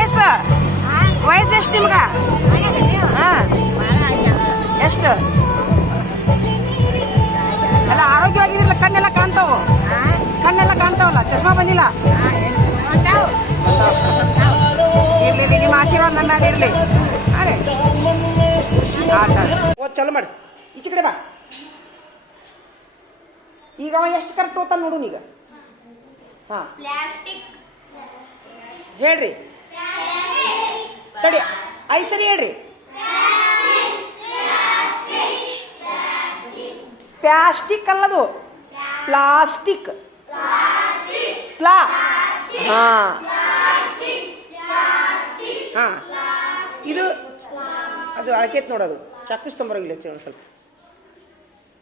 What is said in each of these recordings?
ವಯಸ್ಸು ವಯಸ್ಸು ಎಷ್ಟು ನಿಮ್ಗೆ? ಹಾಂ, ಎಷ್ಟು? ಎಲ್ಲ ಆರೋಗ್ಯವಾಗಿರಲಿಲ್ಲ, ಕಣ್ಣೆಲ್ಲ ಕಾಣ್ತಾವು, ಕಣ್ಣೆಲ್ಲ ಕಾಣ್ತಾವಲ್ಲ, ಚಶ್ಮಾ ಬಂದಿಲ್ಲ. ಇರಲಿ, ನಿಮ್ಮ ಆಶೀರ್ವಾದ ನನ್ನ ಮ್ಯಾಲೆ ಇರಲಿ. ಅರೆ ಆತ ಓದ್ ಚಲೋ ಮಾಡಿ. ಈಚೆ ಕಡೆ ಬಾ. ಈಗ ಅವ ಎಷ್ಟು ಕರೆಕ್ಟ್ ಓದ್ತಾನೆ ನೋಡು ಈಗ. ಹಾಂ, ಹೇಳ್ರಿ, ತಡಿ, ಐದು ಸರಿ ಹೇಳ್ರಿ. Plastic ಅಲ್ಲದು, plastic. ಪ್ಲಾ ಹಾಂ ಹಾಂ, ಇದು ಅದು ಅಳಕೇತ್ ನೋಡೋದು. ಚಾಕ್ಪೀಸ್ ತೊಂಬರೋಗಿಲ್ಲ ಸ್ವಲ್ಪ.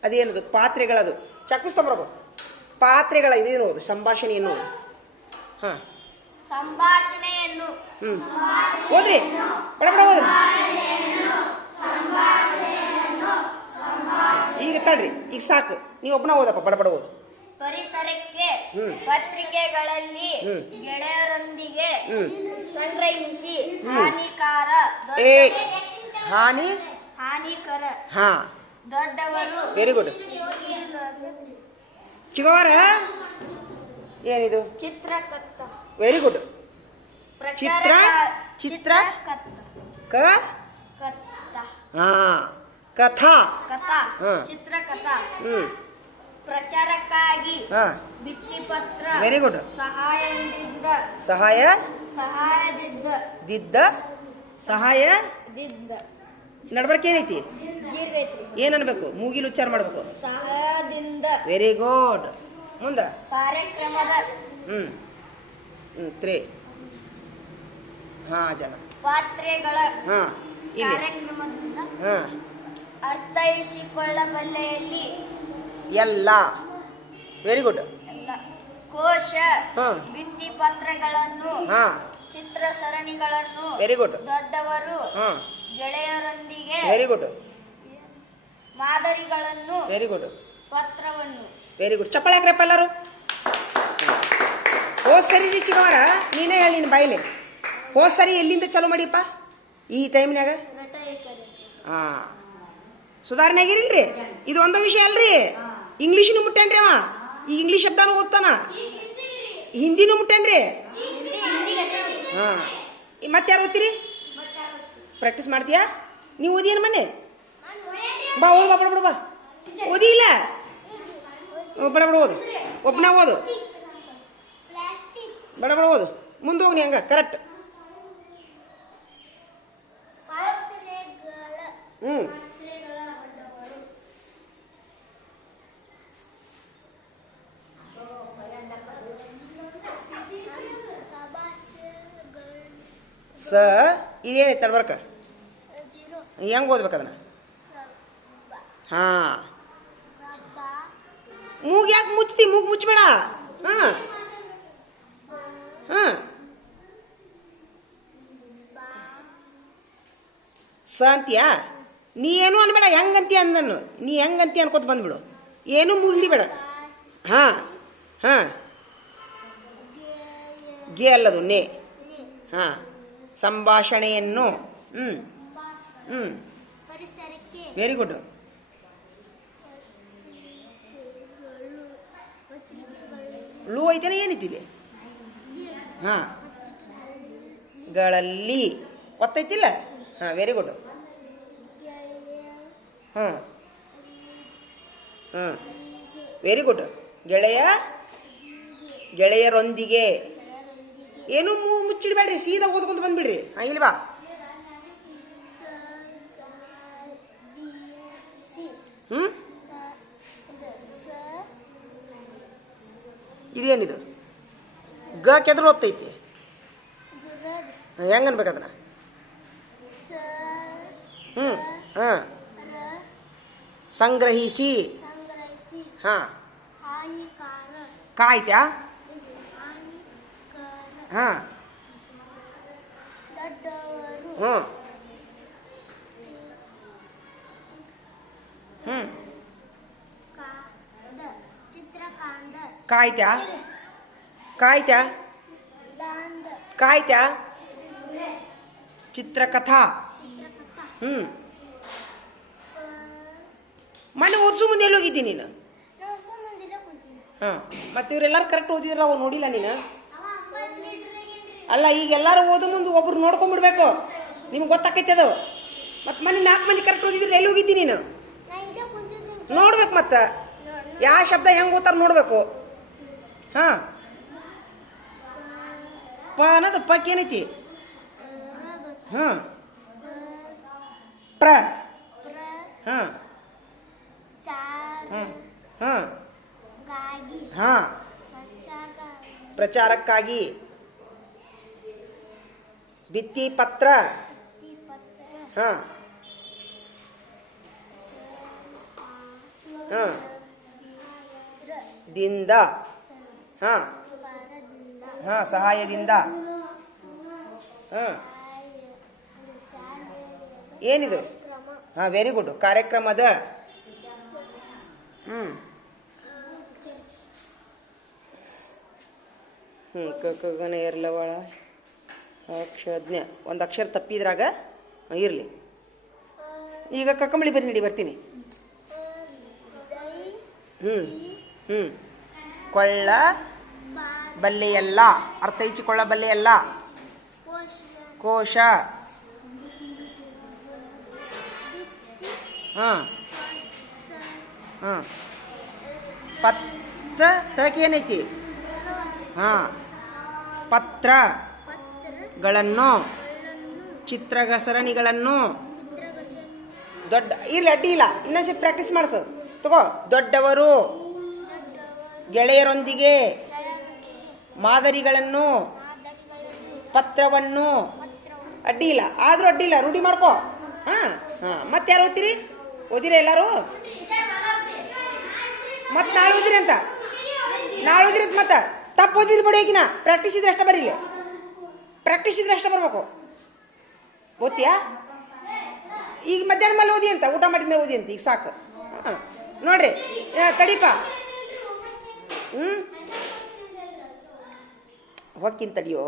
ಅದೇನದು ಪಾತ್ರೆಗಳದು. ಚಾಕ್ಪೀಸ್ ತೊಂಬರೋದು ಪಾತ್ರೆಗಳ ಇದೇನು ಅದು ಸಂಭಾಷಣೆ ಎನ್ನುವುದು. ಹಾಂ, ಸಂಭಾಷಣೆಯನ್ನು. ಓದ್ರಿ, ಬಡ ಬಡ ಓದ್ರಿ. ಈಗ ತಡ್ರಿ, ಈಗ ಸಾಕು, ನೀವು ಒಬ್ಬನ ಓದಪ್ಪ, ಬಡ ಬಡ ಓದು. ಪರಿಸರಕ್ಕೆ ಪತ್ರಿಕೆಗಳಲ್ಲಿ ಗೆಳೆಯರೊಂದಿಗೆ ಸಂಗ್ರಹಿಸಿ ಹಾನಿಕರ ಹಾ, ದೊಡ್ಡವರು. Very good. ಚಿಗವಾರ ಏನಿದು? ಚಿತ್ರಕಥಾ. Very good. ಚಿತ್ರ ಚಿತ್ರ ಹಾ, ಕಥಾ. ಚಿತ್ರಕಥಾ ಪ್ರಚಾರಕ್ಕಾಗಿ ಭಿತ್ತಿಪತ್ರ. Very good. ಸಹಾಯದಿದ್ದ ನಡ್ಬರ್ಕ್ ಏನೈತಿ? ಏನ್ ಅನ್ಬೇಕು? ಮೂಗಿಲ್ ಉಚ್ಚಾರ ಮಾಡ್ಬೇಕು. ಸಹಾಯದಿಂದ. Very good. ಮುಂದ ಕಾರ್ಯಕ್ರಮದ ಹಾ ಜನ ಪಾತ್ರೆಗಳ ಹಾ ಕಾರ್ಯಕ್ರಮದಿಂದ ಅರ್ಥೈಸಿಕೊಳ್ಳಬಲ್ಲೆಯಲ್ಲಿ ಎಲ್ಲ. Very good. ಕೋಶ ಭಿತ್ತಿಪತ್ರಗಳನ್ನು ಚಿತ್ರ ಸರಣಿಗಳನ್ನು. Very good. ದೊಡ್ಡವರು ಗೆಳೆಯರೊಂದಿಗೆ. Very good. ಮಾದರಿಗಳನ್ನು. Very good. ಪತ್ರವನ್ನು. Very good. ಚಪ್ಪಾಳೆ ಹಾಕ್ರಪ್ಪ ಎಲ್ಲರೂ. ಹೋದ್ ಸರಿ ಚಿಕ್ಕವರ ನೀನೇ ಹೇಳಿ ನಿನ್ನ ಬಾಯಿಲೆ. ಹೋದ್ ಸರಿ ಎಲ್ಲಿಂದ ಚಲೋ ಮಾಡಿಯಪ್ಪ ಈ ಟೈಮ್ನ್ಯಾಗ? ಹಾಂ, ಸುಧಾರಣೆ ಆಗಿರಿಲ್ರಿ. ಇದು ಒಂದ ವಿಷಯ ಅಲ್ರಿ, ಇಂಗ್ಲೀಷಿನೂ ಮುಟ್ಟೇನ್ರಿ ಅವ. ಈ ಇಂಗ್ಲೀಷ್ ಶಬ್ದನೂ ಓದ್ತಾನ, ಹಿಂದಿನೂ ಮುಟ್ಟೇನ್ರಿ. ಹಾಂ, ಮತ್ತೆ ಯಾರು ಓದ್ತೀರಿ? ಪ್ರಾಕ್ಟೀಸ್ ಮಾಡ್ತೀಯಾ? ನೀವು ಓದಿ ಏನು ಮನೆ? ಬಾ ಓದು, ಬಾ ಬಡ ಬಡ ಬಾ. ಓದಿ ಇಲ್ಲ, ಬಡ ಬಡ ಓದು, ಒಬ್ಬನ ಓದು, ಬಡ ಬಡ ಓದು. ಮುಂದೆ ಹೋಗ್ನಿ ಹಂಗ ಕರೆಕ್ಟ್. ಸ ಇದೇನೈತೆ ತಡ್ಬರ್ಕ? ಹೆಂಗೆ ಓದ್ಬೇಕು ಅದನ್ನ? ಹಾಂ, ಮೂಗು ಯಾಕೆ ಮುಚ್ತಿ? ಮೂಗು ಮುಚ್ಚಬೇಡ. ಹಾಂ ಹಾಂ, ಸ ಅಂತೀಯಾ? ನೀ ಏನು ಅನ್ಬೇಡ, ಹೆಂಗಂತೀಯ ಅಂದನು. ನೀ ಹೆಂಗಂತೀಯ ಅನ್ಕೋತ ಬಂದ್ಬಿಡು, ಏನು ಮೂಗಿಡಿಬೇಡ. ಹಾಂ ಹಾಂ, ಗೆ ಅಲ್ಲದು ನೇ. ಹಾಂ, ಸಂಭಾಷಣೆಯನ್ನು. Very good. ಲೂ ಐತೇನೆ ಏನೈತಿಲ್ಲಿ? ಹಾಂ, ಗಳಲ್ಲಿ ಒತ್ತೈತಿಲ್ಲ? ಹಾಂ, ವೆರಿ ಗುಡ್. ಹಾಂ ಹಾಂ, ವೆರಿ ಗುಡ್. ಗೆಳೆಯರೊಂದಿಗೆ. ಏನು ಮುಚ್ಚಿಡ್ಬೇಡ್ರಿ, ಸೀದಾ ಓದ್ಕೊಂಡು ಬಂದ್ಬಿಡ್ರಿ. ಹಾಂ, ಇಲ್ಲಿ ಬಾ. ಇದೇನಿದು? ಗ ಕೆದ್ರು ಓದ್ತೈತಿ. ಹೆಂಗ ಅನ್ಬೇಕು ಅದನ್ನ? ಹಾಂ, ಸಂಗ್ರಹಿಸಿ. ಹಾಂ, ಕಾಯ್ತ್ಯಾ? ಹಾಂ ಹ್ಞೂ ಹ್ಞೂ, ಕಾಯ್ತ್ಯಾ? ಕಾಯ್ತ್ಯಾ? ಕಾಯ್ತ್ಯಾ? ಚಿತ್ರಕಥಾ. ಚಿತ್ರಕಥಾ. ಮೊನ್ನೆ ಓದಿಸು ಮುಂದೆ ಎಲ್ಲಿ ಹೋಗಿದ್ದೀನಿ ನೀನು? ನಾವು ಸುಮ್ಮನೆ ಕುಂತೀನಿ. ಹಾಂ, ಮತ್ತು ಇವರೆಲ್ಲರೂ ಕರೆಕ್ಟ್ ಓದಿದ್ರೆ ಅವ ನೋಡಿಲ್ಲ ನೀನು? ಅವ ಬಸ್ ಲೀಡ್ರಾಗೇನ್ರಿ? ಅಲ್ಲ, ಈಗ ಎಲ್ಲರೂ ಓದೋ ಮುಂದೆ ಒಬ್ರು ನೋಡ್ಕೊಂಡ್ಬಿಡ್ಬೇಕು, ನಿಮ್ಗೆ ಗೊತ್ತಾಕೈತೆ ಅದು. ಮತ್ತು ಮೊನ್ನೆ 4 ಮಂದಿ ಕರೆಕ್ಟ್ ಓದಿದ್ರೆ ಎಲ್ಲಿ ಹೋಗಿದ್ದೀನಿ ನೀನು? ನಾ ಇಲ್ಲೇ ಕುಂತಿದ್ದೀನಿ. ನೋಡ್ಬೇಕು, ಮತ್ತು ಯಾವ ಶಬ್ದ ಹೆಂಗೆ ಓದ್ತಾರ ನೋಡ್ಬೇಕು. ಹಾಂ, ಪ ಅನ್ನೋದು ಪಕ್ ಏನೈತಿ? ಹಾಂ, ಪ್ರ. ಹಾಂ ಹಾಂ ಹಾಂ ಹಾಂ, ಪ್ರಚಾರಕ್ಕಾಗಿ. ಭಿತ್ತಿ ಪತ್ರ. ಹಾಂ ಹಾಂ, ದಿಂದ. ಹಾಂ ಹಾಂ, ಸಹಾಯದಿಂದ. ಹಾಂ, ಏನಿದು? ಹಾಂ, ವೆರಿ ಗುಡ್. ಕಾರ್ಯಕ್ರಮದ. ಹ್ಞೂ ಕಗನ ಇರಲವಳ ಅಕ್ಷಜ್ಞ. ಒಂದು ಅಕ್ಷರ ತಪ್ಪಿದ್ರಾಗ ಇರಲಿ. ಈಗ ಕಕ್ಕಂಬಳಿ ಬರಿ ನಡಿ, ಬರ್ತೀನಿ. ಹ್ಞೂ ಹ್ಞೂ, ಕೊಳ್ಳ ಬಲ್ಲೆಯಲ್ಲ. ಅರ್ಥ ಇಚ್ಚಿಕೊಳ್ಳ ಬಲ್ಲೆಯಲ್ಲ. ಕೋಶ. ಹಾಂ ಹಾಂ, ಪತ್ತ ತಳಕ್ಕೆ ಏನೈತಿ? ಹಾಂ, ಪತ್ರಗಳನ್ನು, ಚಿತ್ರಗ ಸರಣಿಗಳನ್ನು. ದೊಡ್ಡ ಇರ್ಲಿ, ಅಡ್ಡಿ ಇಲ್ಲ, ಇನ್ನೊಂದ್ಸರಿ ಪ್ರಾಕ್ಟೀಸ್ ಮಾಡಿಸು. ತಗೋ. ದೊಡ್ಡವರು, ಗೆಳೆಯರೊಂದಿಗೆ, ಮಾದರಿಗಳನ್ನು, ಪತ್ರವನ್ನು. ಅಡ್ಡಿ ಇಲ್ಲ, ಆದರೂ ಅಡ್ಡಿ ಇಲ್ಲ, ರೂಢಿ ಮಾಡ್ಕೋ. ಹಾಂ ಹಾಂ, ಮತ್ತೆ ಯಾರು ಓದ್ತೀರಿ? ಓದಿರ ಎಲ್ಲರೂ? ಮತ್ತೆ ನಾಳೆ ಓದಿರಿ ಅಂತ. ನಾಳೆ ಓದಿರಿ ಅಂತ ಮತ್ತೆ ತಪ್ಪು ಓದಿರಿ ಬಿಡಿ. ಈಗಿನ ಪ್ರಾಕ್ಟೀಸ್ ಇದ್ರೆ ಅಷ್ಟೇ ಬರೀಲಿ. ಪ್ರಾಕ್ಟೀಸ್ ಇದ್ರೆ ಅಷ್ಟೇ ಬರ್ಬೇಕು. ಓದ್ತೀಯಾ? ಈಗ ಮಧ್ಯಾಹ್ನ ಮೇಲೆ ಓದಿ ಅಂತ, ಊಟ ಮಾಡಿದ ಮೇಲೆ ಓದಿ ಅಂತ. ಈಗ ಸಾಕು. ಹಾಂ, ನೋಡ್ರಿ, ತಡಿಪ. ಹೊಕ್ಕಿಂತ ತಡಿಯೋ.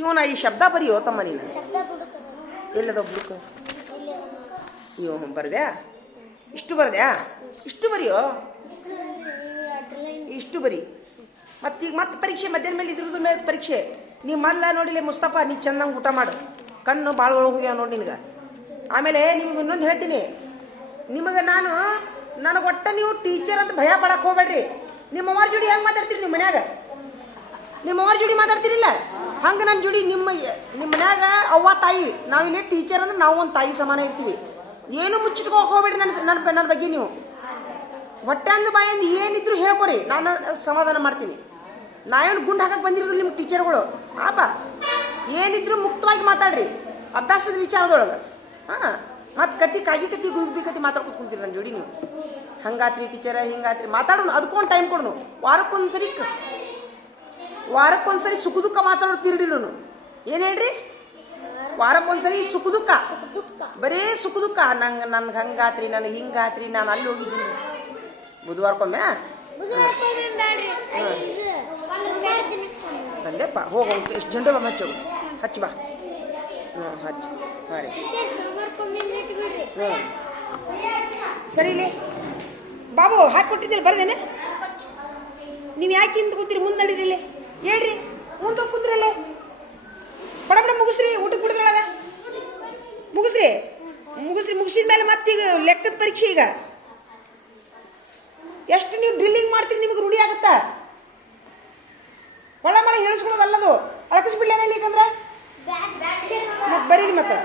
ಇವನ ಈ ಶಬ್ದ ಬರೆಯೋ ತಮ್ಮ ನೀನು. ಎಲ್ಲದ ಬುಕ್? ಅಯ್ಯೋ, ಬರ್ದ್ಯಾ? ಇಷ್ಟು ಬರ್ದ್ಯಾ? ಇಷ್ಟು ಬರೆಯೋ, ಇಷ್ಟು ಬರಿ. ಮತ್ತೀಗ ಮತ್ತೆ ಪರೀಕ್ಷೆ ಮಧ್ಯಾಹ್ನ ಮೇಲೆ ಇದ್ರದ್ದು ಮೇಲೆ ಪರೀಕ್ಷೆ. ನೀವು ಮಲ್ಲ ನೋಡಿಲ್ಲ ಮುಸ್ತಫಾ, ನೀ ಚೆನ್ನಾಗಿ ಊಟ ಮಾಡು. ಕಣ್ಣು ಭಾಳ ಒಳಗೋಗ್ಯಾವ ನೋಡಿ ನಿನಗೆ. ಆಮೇಲೆ ನಿಮ್ಗೆ ಇನ್ನೊಂದು ಹೇಳ್ತೀನಿ, ನಿಮಗೆ ನನಗೆ ಒಟ್ಟ ನೀವು ಟೀಚರ್ ಅಂತ ಭಯ ಪಡಕ್ಕೆ ಹೋಗ್ಬೇಡ್ರಿ. ನಿಮ್ಮ ಅವ್ರ ಜೋಡಿ ಹೆಂಗೆ ಮಾತಾಡ್ತೀರಿ ನಿಮ್ಮ ಮನ್ಯಾಗ? ನಿಮ್ಮ ಅವ್ರ ಜೋಡಿ ಮಾತಾಡ್ತಿರಿಲ್ಲ ಹಂಗೆ ನನ್ನ ಜೋಡಿ. ನಿಮ್ಮ ಮನ್ಯಾಗ ಅವ್ವ ತಾಯಿ, ನಾವಿಲ್ಲೇ ಟೀಚರ್ ಅಂದ್ರೆ ನಾವು ಒಂದು ತಾಯಿ ಸಮಾನ ಇರ್ತೀವಿ. ಏನು ಮುಚ್ಚಿಟ್ಕೋಕೆ ಹೋಗ್ಬೇಡ್ರಿ ನನ್ನ ಬಗ್ಗೆ. ನೀವು ಹೊಟ್ಟೆ ಅಂದ ಬಾಯಿಂದ ಏನಿದ್ರು ಹೇಳ್ಕೊರಿ, ನಾನು ಸಮಾಧಾನ ಮಾಡ್ತೀನಿ. ನಾವೇನು ಗುಂಡು ಹಾಕಕ್ಕೆ ಬಂದಿರೋದು ನಿಮ್ಮ ಟೀಚರ್ಗಳು. ಪಾಪ ಏನಿದ್ರು ಮುಕ್ತವಾಗಿ ಮಾತಾಡ್ರಿ ಅಭ್ಯಾಸದ ವಿಚಾರದೊಳಗೆ. ಹಾಂ, ಮತ್ತು ಕಾಗಿ ಕತಿ ಗುರುಬಿ ಕತಿ ಮಾತಾಡ್ಕೊತ ಕುಂತೀರಿ ನನ್ನ ಜೋಡಿ ನೀವು. ಹಂಗಾತ್ರಿ ಟೀಚರ, ಹಿಂಗಾತ್ರಿ ಮಾತಾಡೋಣ. ಅದಕ್ಕೊಂದು ಟೈಮ್ ಕೊಡೋಣ. ವಾರಕ್ಕೊಂದ್ಸರಿ ಸುಖ ದುಃಖ ಮಾತಾಡೋ ಪೀರಿಯಡ್ ಇಲ್ಲೂ. ಏನು ಹೇಳ್ರಿ? ವಾರಕ್ಕೊಂದ್ಸರಿ ಸುಖ ದುಃಖ, ಬರೀ ಸುಖ ದುಃಖ. ನನ್ಗೆ ಹಂಗಾತ್ರಿ, ನನಗೆ ಹಿಂಗಾತ್ರಿ, ನಾನು ಅಲ್ಲಿ ಹೋಗಿದ್ದೀನಿ. ಬುಧವಾರಕ್ಕೊಮ್ಮೆ ತಂದೆಪ್ಪ. ಹೋಗು, ಎಷ್ಟು ಜಂಡು ಬಾ ಹಚ್ಚು, ಹಚ್ಚಿ ಬಾ. ಹಾಂ, ಹಚ್ಚಿ. ಹಾಂ ರೀ. ಹ್ಞೂ, ಸರಿಲೇ ಬಾಬು, ಹಾಕಿಕೊಟ್ಟಿದ್ದಿಲ್ಲ ಬರ್ದೇನೆ. ನೀವು ಯಾಕೆ ಇಂತ ಕೂತೀರಿ? ಮುಂದೆ ನಡೀರಿಲ್ಲ, ಹೇಳ್ರಿ. ಮುಂದೆ ಕೂತ್ರಲ್ಲೇ ಬಡ ಮುಗಿಸ್ರಿ. ಊಟಕ್ಕೆ ಬಿಡಿದ್ರೊಳಗ ಮುಗಿಸ್ರಿ. ಮುಗಿಸಿದ ಮೇಲೆ ಮತ್ತೀಗ ಲೆಕ್ಕದ ಪರೀಕ್ಷೆ. ಈಗ ಎಷ್ಟು ನೀವು ಡ್ರಿಲ್ಲಿಂಗ್ ಮಾಡ್ತೀರಿ ನಿಮಗೆ ರೂಢಿ ಆಗುತ್ತಾ? ಒಳ ಮಳೆ ಹೇಳಿಸ್ಕೊಳ್ಳೋದಲ್ಲದು. ಅಳಕಿಸ್ಬಿಡ್ಲೇನಲ್ಲಿ ಈಗಂದ್ರೆ ಮತ್ತೆ ಬರೀರಿ. ಮತ್ತೆ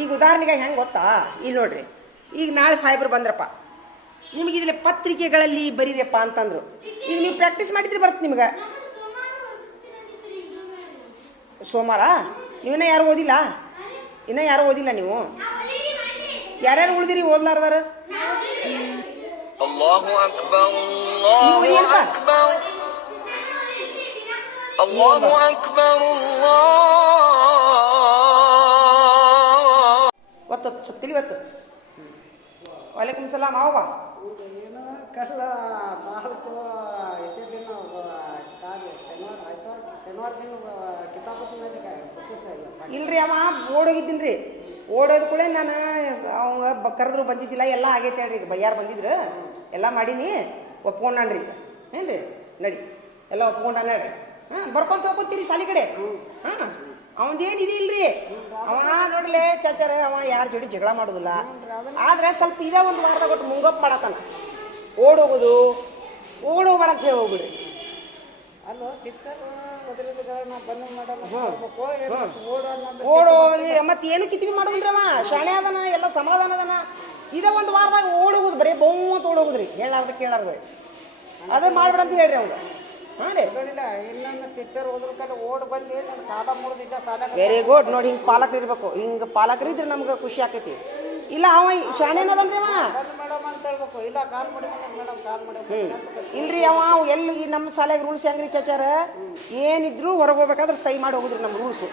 ಈಗ ಉದಾಹರಣೆಗೆ ಹೆಂಗೆ ಗೊತ್ತಾ? ಇಲ್ಲಿ ನೋಡ್ರಿ, ಈಗ ನಾಳೆ ಸಾಹೇಬ್ರು ಬಂದ್ರಪ್ಪ, ನಿಮಗೆ ಇದಿಲ್ಲ ಪತ್ರಿಕೆಗಳಲ್ಲಿ ಬರೀರಪ್ಪ ಅಂತಂದ್ರು. ಈಗ ನೀವು ಪ್ರಾಕ್ಟೀಸ್ ಮಾಡಿದ್ರೆ ಬರುತ್ತೆ ನಿಮ್ಗೆ. ಸೋಮವಾರ ನೀವಿನ್ನ ಯಾರು ಓದಿಲ್ಲ? ಇನ್ನೂ ಯಾರು ಓದಿಲ್ಲ ನೀವು? ಯಾರ್ಯಾರು ಉಳಿದಿರಿ ಓದ್ಲಾರ್ದಾರ? ಅಲ್ಲಾಹು ಅಕ್ಬರ್, ಅಲ್ಲಾಹು ಅಕ್ಬರ್, ಅಲ್ಲಾಹು ಅಕ್ಬರ್. ಒತ್ತು ಸುತ್ತಿಲಿ ಒತ್ತು. ವಾಲೇಕುಮ್ ಸಲಾಮ್. ಆವ कसला 6 किंवा याचे दिन काल शनिवार आयतवार ಇಲ್ರಿ ಅವ ಓಡೋಗಿದ್ದೀನಿ ರೀ. ಓಡೋದ ಕೂಡ ನಾನು ಅವಂಗ ಕರೆದ್ರು ಬಂದಿದ್ದಿಲ್ಲ, ಎಲ್ಲ ಆಗೈತೆ ಹೇಳ್ರಿ. ಈಗ ಬಯ್ಯಾರು ಬಂದಿದ್ರು, ಎಲ್ಲ ಮಾಡೀನಿ, ಒಪ್ಕೊಂಡ್ರಿ. ಏನ್ರಿ ನಡಿ ಎಲ್ಲ ಒಪ್ಕೊಂಡಾನ ಹೇಳ್ರಿ. ಬರ್ಕೊಂತ ಹೋಗ್ಕೊತೀರಿ ಸಾಲಿ ಕಡೆ. ಅವಂದೇನು ಇದು ಇಲ್ರಿ. ಅವ ನೋಡ್ಲೆ ಚಾಚಾರ, ಅವ ಯಾರ ಜೋಡಿ ಜಗಳ ಮಾಡೋದಿಲ್ಲ. ಆದ್ರೆ ಸ್ವಲ್ಪ ಇದೇ ಒಂದು ವಾರದಾಗ ಒಟ್ಟು ಮುಂಗಪ್ ಮಾಡತ್ತಾನ. ಓಡೋಗೋದು ಓಡೋಗ್ಬೇಡ ಅಂತ ಹೇಳಿ ಹೋಗ್ಬಿಡ್ರಿ. ಓಡೋಗಿ ಮತ್ತೆ ಏನು ಕಿತ್ರಿ ಮಾಡೋದಿಲ್ರಿ. ಅವ ಶಾಣೆ ಅದನ, ಎಲ್ಲ ಸಮಾಧಾನ ಅದನ. ಇದೇ ಒಂದು ವಾರದಾಗ ಓಡೋಗುದು, ಬರೀ ಬಹುಮತ ಓಡೋಗುದ್ರಿ. ಹೇಳಾರ್ದ ಕೇಳಾರ್ದ ಅದೇ ಮಾಡ್ಬೇಡ ಅಂತ ಹೇಳ್ರಿ ಅವಂಗ. ಹಾಂ ರೀ, ಇನ್ನೊಂದು ಪಿಕ್ಚರ್ ಹೋದ್ರ ಓಡ್ ಬಂದು ನನ್ನ ಕಾಲ ಮುರಿದಿದ್ದ ಸಾಲ. Very good. ನೋಡಿ, ಹಿಂಗೆ ಪಾಲಕರು ಇರ್ಬೇಕು. ಹಿಂಗೆ ಪಾಲಕರು ಇದ್ರೆ ನಮ್ಗೆ ಖುಷಿ ಆಕೈತಿ. ಇಲ್ಲ ಅವ ಶಾಣೆನದನ್ರಿ ಅವ. ಮೇಡಮ್ ಅಂತ ಹೇಳ್ಬೇಕು. ಇಲ್ಲ ಕಾಲ್ ಮಾಡಿ ಮೇಡಮ್, ಕಾಲ್ ಮಾಡಿ. ಇಲ್ರಿ ಅವ ಎಲ್ಲಿ ನಮ್ಮ ಶಾಲೆಗೆ ರೂಲ್ಸ್ ಹೆಂಗ್ರಿ ಚಾಚಾರ, ಏನಿದ್ರು ಹೊರಗೆ ಹೋಗ್ಬೇಕಾದ್ರೆ ಸೈ ಮಾಡಿ ಹೋಗುದ್ರಿ. ನಮ್ಮ ರೂಲ್ಸು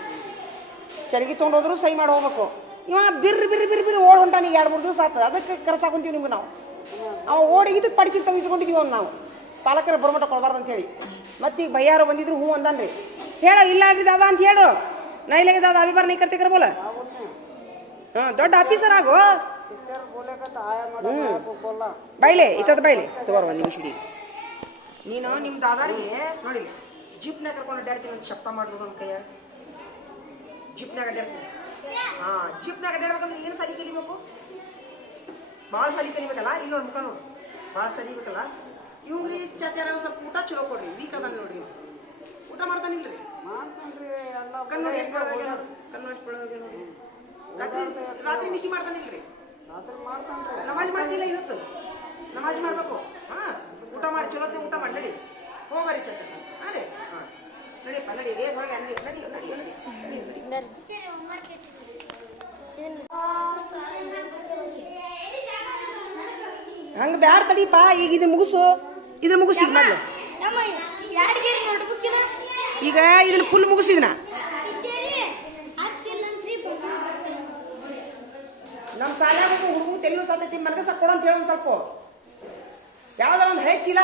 ಚರಗಿ ತೊಗೊಂಡೋದ್ರು ಸೈ ಮಾಡಿ ಹೋಗ್ಬೇಕು. ಇವ ಬಿರ್ರಿ ಬಿರ್ರಿ ಬಿರ್ರಿ ಬಿರ್ರಿ ಓಡ್ ಹೊಂಟಾನಿಗೆ 2-3 ದಿವಸ ಆತು. ಅದಕ್ಕೆ ಕರ್ಸಾಕೊಂತೀವಿ ನಿಮ್ಗೆ ನಾವು. ಅವ ಓಡಿ ಇದಕ್ಕೆ ಪಡಿಸಿ ಇಟ್ಕೊಂಡಿದ್ದೀವಿ ಅವ್ನು. ನಾವು ಪಾಲಕರ ಬರ್ಮಟ ಕೊಡ್ಬಾರ್ದು ಅಂತೇಳಿ. ಮತ್ತೀಗ ಬಯ್ಯಾರು ಬಂದಿದ್ರು ಹ್ಞೂ ಅಂದಾನ್ರಿ. ಹೇಳೋ ಇಲ್ಲ ಅಲ್ರಿ ದಾದಾ ಅಂತ ಹೇಳು. ನಾ ಇಲ್ಲಾಗ ದಾದಾ ಅಭಿಬಾರ್ ನೀ ಕರ್ತಿಕರ ಬೋಲ. ದೊಡ್ಡ ಆಫೀಸರ್ ಆಗೋ. ಬೈಲೆ ಇತ್ತದ ಬೈಲೆ ತಗೋರ್ ಒಂದು ನಿಮಿಷ ಹಿಡಿ. ನೀನು ನಿಮ್ಮ ದಾದಾರಿಗೆ ನೋಡಿ ಜೀಪ್ನಾಗ ಕರ್ಕೊಂಡು ಅಡ್ಡಾಡ್ತೀನಿ ಅಂತ ಶಬ್ದ ಮಾಡಿದ್ರು ನನ್ನ ಕೈಯ. ಜೀಪ್ನಾಗ ಅಡ್ಡಾಡ್ತೀನಿ. ಜೀಪ್ನಾಗ ಅಡ್ಡಾಡ್ಬೇಕಂದ್ರೆ ಏನು ಸಾಲಿ ಕಲಿಬೇಕು? ಭಾಳ ಸಾಲಿ ಕಲಿಬೇಕಲ್ಲ. ಇಲ್ಲಿ ನೋಡಿ ಮುಖ ನೋಡಿ, ಭಾಳ ಸಲಿಬೇಕಲ್ಲ. ಇವಂಗ್ರಿ ಚಾಚಾರ ಸ್ವಲ್ಪ ಊಟ ಚಲೋ ಕೊಡ್ರಿ. ವೀಕ್ ಅದಾನ ನೋಡ್ರಿ. ಊಟ ಮಾಡ್ತಾನಿಲ್ರಿ. ಕಣ್ಣು ಎಷ್ಟು ಬೆಳಗ್ಗೆ ನೋಡಿ. ರಾತ್ರಿ ನಿದ್ದೆ ಮಾಡ್ತಾನಿಲ್ರಿ. ನಮಾಜ್ ಮಾಡ್ತಿಲ್ಲ ಇವತ್ತು. ನಮಾಜ್ ಮಾಡ್ಬೇಕು. ಊಟ ಮಾಡಿ ಚಲೋತ್ತೆ ಊಟ ಮಾಡಿ ನಡಿ. ಹೋಗ್ಬರಿ ಚಾಚಾ. ಹಾಂ ರೀ, ಹಾಂ ನಡಿಯಪ್ಪ ನಡಿ. ಏನ್ ಹೊರಗೆ ನಡಿ ನಡಿ ನಡಿ ನಡಿ. ಹಂಗೆ ಬ್ಯಾಡ ತಡಿಪ. ಈಗ ಇದು ಮುಗಿಸು, ಇದನ್ನ ಮುಗಿಸಿ. ಈಗ ಮಾಡ್ಲಿ ಈಗ ಇದನ್ನ ಫುಲ್ ಮುಗಿಸಿದ್ನ. ನಮ್ಮ ಶಾಲ್ಯಾಗ ಹುಡುಗ ತೆಲ್ಲು ಸಾತೈತಿ, ಮನಗಸ ಕೊಡು ಅಂತ ಹೇಳಿ ಒಂದು ಸ್ವಲ್ಪ ಯಾವ್ದಾರ ಒಂದು ಹೆಚ್ಚಿಲ್ಲ.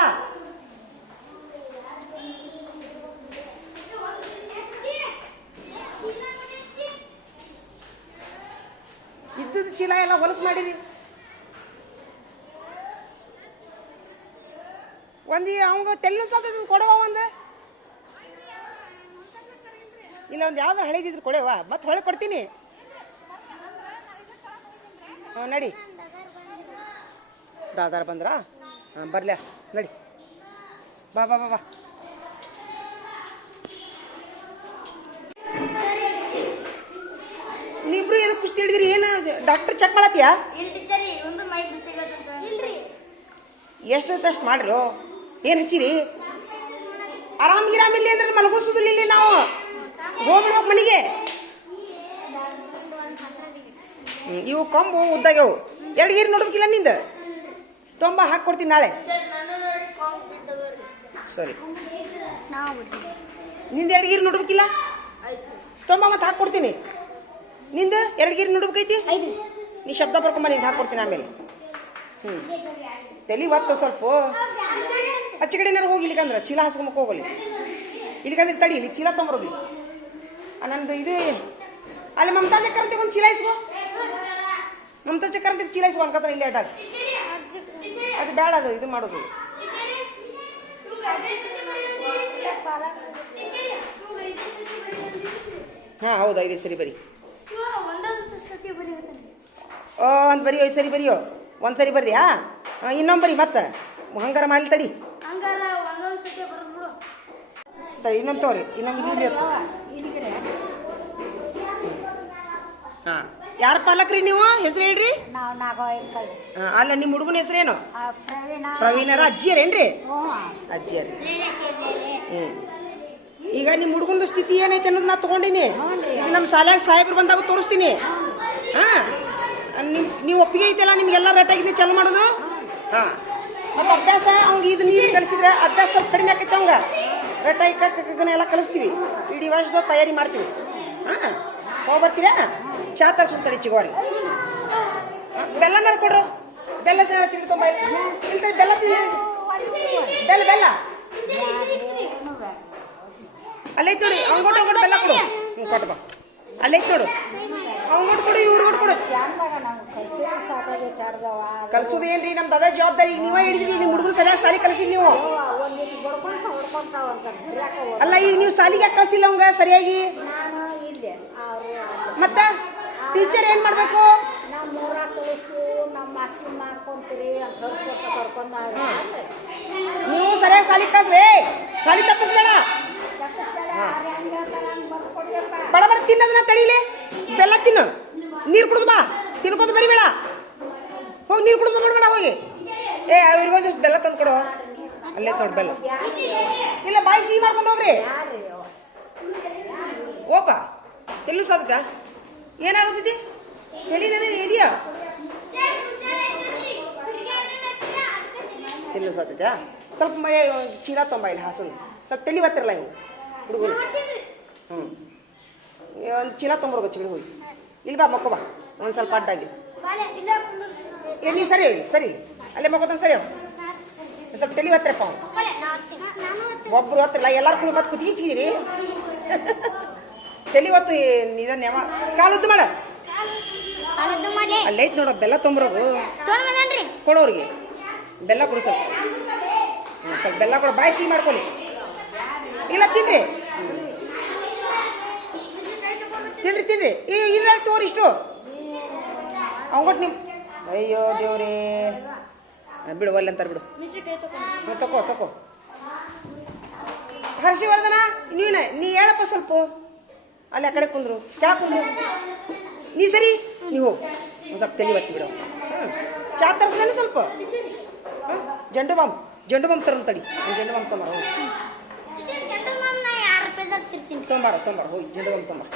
ಇದ್ದದ ಚೀಲ ಎಲ್ಲ ಹೊಲಸು ಮಾಡಿರಿ. ಒಂದು ಅವಂಗ ತೆಲ್ಲು ಸಾತೈತಿ ಕೊಡವ ಒಂದು. ಇಲ್ಲ ಒಂದು ಯಾವ್ದಾರ ಹಳೇದಿದ್ರು ಕೊಡವ, ಮತ್ತೆ ಹೊಳೆ ಕೊಡ್ತೀನಿ. ನಡಿ. ದಾದಾರ ಬಂದ್ರಾ? ಬರ್ಲ್ಯಾ ನಡಿ. ಬಾ ಬಾ ಬಾ ಬಾ. ನೀಬ್ರು ಎದಕ್ಕೆ ಕುಸ್ತಿ ಹಿಡಿದ್ರಿ? ಏನು ಡಾಕ್ಟರ್ ಚೆಕ್ ಮಾಡತ್ತೀಯಾ? ಎಷ್ಟೊತ್ತಷ್ಟು ಮಾಡ್ರಿ. ಏನು ಹಚ್ಚಿರಿ? ಆರಾಮಿಲ್ಲ ಅಂದ್ರೆ ಮಲಗೋಸುದಿಲ್ಲ ಇಲ್ಲಿ ನಾವು. ಹೋಗ್ಬಿಡ್ಬೇಕು ಮನೆಗೆ. ಇವು ಕೊಂಬು ಉದ್ದಾಗ್ಯವು. 2 ಗೀರು ನೋಡ್ಬೇಕಿಲ್ಲ ನಿಂದ. ತೊಂಬ ಹಾಕ್ಕೊಡ್ತೀನಿ ನಾಳೆ. ಸರಿ, ನಿಂದ 2 ಗೀರು ನೋಡ್ಬೇಕಿಲ್ಲ. ತೊಂಬ ಮತ್ತೆ ಹಾಕ್ಕೊಡ್ತೀನಿ. ನಿಂದ 2 ಗೀರು ನೋಡ್ಬೇಕೈತಿ. ನೀ ಶಬ್ದ ಬರ್ಕೊಂಬ, ನೀನು ಹಾಕ್ಕೊಡ್ತೀನಿ ಆಮೇಲೆ. ತಲೆ ಹೊತ್ತು ಸ್ವಲ್ಪ ಅಚ್ಚ ಕಡೆನಾರು ಹೋಗಿ. ಇಲ್ಲಿಕಂದ್ರೆ ಚೀಲ ಹಾಸ್ಕೊಂಬಕ್ಕೆ ಹೋಗಲಿ. ಇಲ್ಲಿಕಂದ್ರೆ ತಡಿ, ಇಲ್ಲಿ ಚೀಲ ತೊಂಬರೋಗಿ. ನಂದು ಇದು ಅಲ್ಲಿ ಮಮತಾ ಚಕ್ರಂತಿಗೆ ಒಂದು ಚೀಲ ಇಸ್ಕೋ. ಮಮತಾ ಚಕ್ರಂತಿಗೆ ಚೀಲ ಇಸ್ಕೊ ಅನ್ಕತ್ರ ಇಲ್ಲಿ ಅಡ್ಡಾಗ. ಅದು ಬೇಡ, ಅದು ಇದು ಮಾಡೋದು. ಹಾಂ ಹೌದಾ, ಇದೆ ಸರಿ ಬರಿ. ಒಂದು ಬರಿಯೋ, ಸರಿ ಬರಿಯೋ. ಒಂದು ಸರಿ ಬರ್ದಿಯಾ? ಇನ್ನೊಂದು ಬರಿ ಮತ್ತೆ. ಹಂಗಾರ ಮಾಡ್ಲಿ ತಡಿ. ಇನ್ನೊಂದು ತೋರಿ, ಇನ್ನೊಂದು ಇಲ್ರಿ ಅದು. ಹಾಂ, ಯಾರ ಪಾಲಕ್ರಿ ನೀವು? ಹೆಸರು ಹೇಳ್ರಿ. ಅಲ್ಲ, ನಿಮ್ಮ ಹುಡುಗನ ಹೆಸರೇನು? ಪ್ರವೀಣರ ಅಜ್ಜಿಯರೇನ್ರಿ? ಅಜ್ಜಿಯರಿ. ಈಗ ನಿಮ್ಮ ಹುಡುಗನ ಸ್ಥಿತಿ ಏನೈತೆ ಅನ್ನೋದು ನಾ ತಗೊಂಡಿನಿ. ಇದು ನಮ್ಮ ಶಾಲ್ಯಾಗ ಸಾಹೇಬ್ರು ಬಂದಾಗ ತೋರಿಸ್ತೀನಿ. ಹಾಂ, ನೀವು ಒಪ್ಪಿಗೆ ಐತೆಲ್ಲ ನಿಮ್ಗೆಲ್ಲ ರೇಟಾಗಿದ್ದು ಚಾಲು ಮಾಡೋದು. ಹಾಂ, ಮತ್ತು ಅಭ್ಯಾಸ ಅವ್ಗೆ ಇದು ನೀರು ಕಲಿಸಿದ್ರೆ ಅಭ್ಯಾಸ ಸ್ವಲ್ಪ ಕಡಿಮೆ ಆಕೈತೆ. ಅವಂಗ ರೇಟಾಗಿ ಕಕ್ಕನ ಕಲಿಸ್ತೀವಿ. ಇಡೀ ವರ್ಷದ ತಯಾರಿ ಮಾಡ್ತೀವಿ. ಹಾಂ, ಹೋಗ್ಬರ್ತೀರಾ? ಚಾ ತರಿಸ್ತಾರೆ ಚಿಗೋರಿ. ಬೆಲ್ಲನಾರು ಕೊಡ್ರು. ಬೆಲ್ಲ ಚಿಡಿ ತೊಂಬ. ಇಲ್ರಿ, ಬೆಲ್ಲ ತಿಂದು ಬೆಲ್ಲ ಬೆಲ್ಲ ಅಲ್ಲೈತ್ ನೋಡಿ ಅವ್ನು ಬೆಲ್ಲ ಕೊಡು ಕೊಟ್ಟು ಬಾ ಅಲ್ಲೈತ್ ನೋಡು ಅವ್ನು ಕೊಡು ಇವ್ರು ಕೊಡು ಚಾಂದಾಗ ನಾವು ಕಲ್ಸಿದ್ರೆ ಸಾಕಾಗೈತೆ ಅರ್ಧವ ಕಲ್ಸೋದು ಏನ್ರಿ ನಮ್ದು ಅದೇ ಜವಾಬ್ದಾರಿ ಈಗ ನೀವೇ ಹಿಡಿದ್ರಿ ನಿಮ್ಮ ಹುಡುಗರು ಸರಿಯಾಗಿ ಸಾಲಿ ಕಲಿಸಿಲ್ಲ ನೀವು ಒಂದಿಟ್ಟು ಬಡ್ಕೊಂತ ಹೊಡ್ಕೊಂತಾವ ಅಂತ ಬರಿಯಾಕ ಅಲ್ಲ ಈಗ ನೀವು ಸಾಲಿಗೆ ಯಾಕೆ ಕಲ್ಸಿಲ್ಲ ಅವಂಗ ಸರಿಯಾಗಿ ನಾನು ಇಲ್ಲೇ ಅವರು ಮತ್ತ ಟೀಚರ್ ಏನ್ ಮಾಡ್ಬೇಕು ನಾವು ಮೂರ ಕಳಿಸ್ತು ನಮ್ಮ ಅಕ್ಕಿ ಮಾಡ್ಕೊಂತೀರಿ ಅಂತ ಕರ್ಕೊಂಡ ನೀವು ಸರಿಯಾಗಿ ಸಾಲಿ ಕಲ್ಸ್ವೇ ಸಾಲಿ ತಪ್ಪಿಸ್ಬೇಡ ಬಡ ಬಡ ತಿನ್ನೋದನ್ನ ತಡೀಲಿ ಬೆಲ್ಲ ತಿನ್ನು ನೀರು ಕುಡಿದು ಬಾ ತಿನ್ಕೋದು ಬರಿಬೇಡ ಹೋಗಿ ನೀರು ಕುಡಿದು ಬಿಡ್ಬೇಡ ಹೋಗಿ ಏ ಅವ್ರಿಗೊಂದು ಬೆಲ್ಲ ತಂದು ಕೊಡು ಅಲ್ಲೇ ನೋಡಿ ಬೆಲ್ಲ ಇಲ್ಲ ಬಾಯಿ ಸಿಹಿ ಮಾಡ್ಕೊಂಡು ಹೋಗ್ರಿ ಹೋಗ ಎಲ್ಲೂ ಸಾಧ್ಯ ಏನಾಗುತ್ತೈತಿ ಹೇಳಿ ನನಗೆ ಇದೆಯಾ ಎಲ್ಲೂ ಸಾಧ್ಯ ಸ್ವಲ್ಪ ಚೀಲ ತೊಂಬ ಇಲ್ಲಿ ಹಾಸು ಸ್ವಲ್ಪ ತಲೆ ಬರ್ತಿರಲ್ಲ ಇವು ಹುಡುಗರು ಒಂದು ಚೀಲ ತೊಂಬರ್ಬೇಕು ಚಿಗಡಿ ಹೋಗಿ ಇಲ್ಲಿ ಬಾ ಮಕ್ಕೋ ಬಾ ಒಂದು ಸ್ವಲ್ಪ ಅಡ್ಡಾಗಿ ನೀ ಸರಿ ಸರಿ ಅಲ್ಲೇ ಮಕ್ಕೋತಾನೆ ಸರಿ ಸ್ವಲ್ಪ ತಲೆ ಬರ್ತಿರಪ್ಪ ಒಬ್ರು ಹೊತ್ತಿಲ್ಲ ಎಲ್ಲಾರು ಕೂಡ ಮತ್ತೆ ಕುತ್ತಿಗೆ ಚಿಗಿರಿ ತಲೆ ಹೊತ್ತು ಇದನ್ನ ಕಾಲುದ್ದು ಮಾಡ ಅಲ್ಲೈತ್ ನೋಡ ಬೆಲ್ಲ ತೊಂಬರೋದು ಕೊಡೋರಿಗೆ ಬೆಲ್ಲ ಕೊಡು ಸ್ವಲ್ಪ ಸ್ವಲ್ಪ ಬೆಲ್ಲ ಕೊಡು ಬಾಯಿ ಸಿಹಿ ಮಾಡ್ಕೊಳ್ಳಿ ಇಲ್ಲ ತಿನ್ರಿ ತಿನ್ರಿ ತಿನ್ರಿ ಇಲ್ಲ ತೋರಿ ಇಷ್ಟು ಅವಂಗೊಟ್ಟು ನಿಮ್ಮ ಅಯ್ಯೋ ದೇವ್ರೇ ಬಿಡು ಒಲ್ಲೆ ಅಂತಾರೆ ಬಿಡು ತಕೋ ಹರ್ಷವರ್ಧನ ನೀ ಹೇಳಪ್ಪ ಸ್ವಲ್ಪ ಅಲ್ಲಿ ಆ ಕಡೆ ಕುಂದ್ರು ಯಾಕೆ ಕುಂದ್ರು ನೀ ಸರಿ ನೀವು ಹೋಗು ಒಂದು ಸ್ವಲ್ಪ ತಲೆ ಬತ್ತಿ ಬಿಡು ಚಾ ತರಿಸ್ಲೇನು ಸ್ವಲ್ಪ ಜಂಡು ಬಾಂಬ್ ತರೋದು ತಡಿ ಜಂಡು ಬಾಂಬ್ ತೊಂಬಾರ ಹೋಗಿ ತೊಂಬಾರ ಹೋಗಿ ಜಂಡು ಬಾಂಬ್ ತೊಂಬಾರ